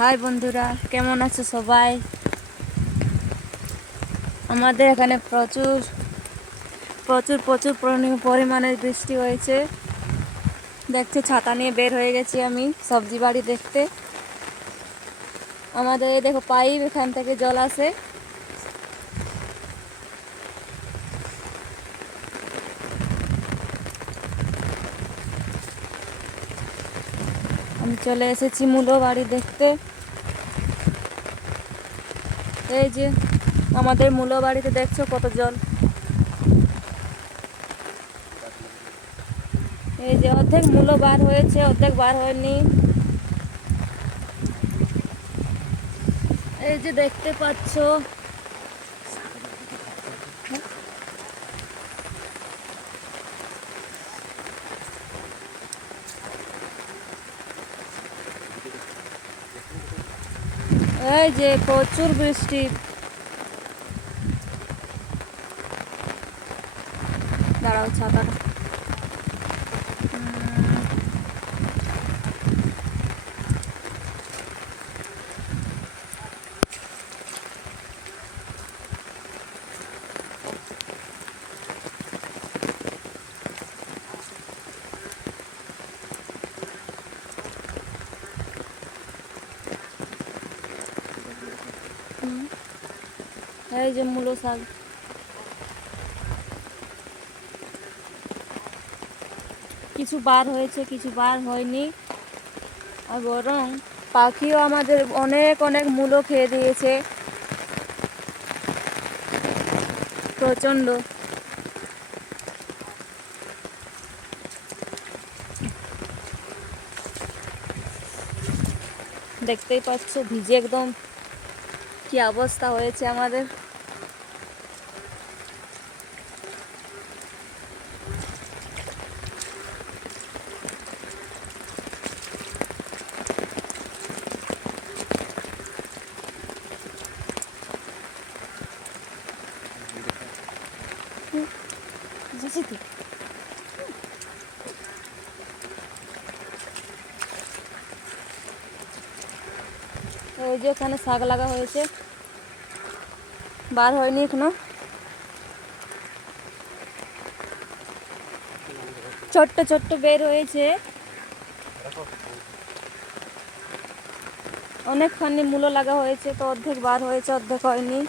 High বন্ধুরা, কেমন আছো সবাই? আমাদের এখানে প্রচুর প্রচুর প্রচুর পরিমাণে বৃষ্টি হয়েছে। দেখছো, ছাতা নিয়ে বের হয়ে গেছি আমি সবজি বাড়ি দেখতে। আমাদের এই দেখো পাইপ, এখান থেকে জল আসে। আমি চলে এসেছি মূলো বাড়ি দেখতে। এই যে আমাদের মূলো বাড়িতে দেখছো কত জল। এই যে অর্ধেক মূলো বার হয়েছে, অর্ধেক বার হয়নি। এই যে দেখতে পাচ্ছো। এই যে প্রচুর বৃষ্টি। দাঁড়াও, ছাতাটা এই যে মূলো শাক। কিছু বার হয়েছে, কিছু বার হয়নি। আর বরং পাখিও আমাদের অনেক অনেক মূলো খেয়ে দিয়েছে প্রচণ্ড। দেখতেই পাচ্ছ, ভিজে একদম কি অবস্থা হয়েছে আমাদের। ওই যে ওখানে শাক লাগা হয়েছে, বার হয়নি এখনো। ছোট্ট ছোট্ট বের হয়েছে। অনেকখানি মূলো লাগা হয়েছে, তো অর্ধেক বার হয়েছে, অর্ধেক হয়নি।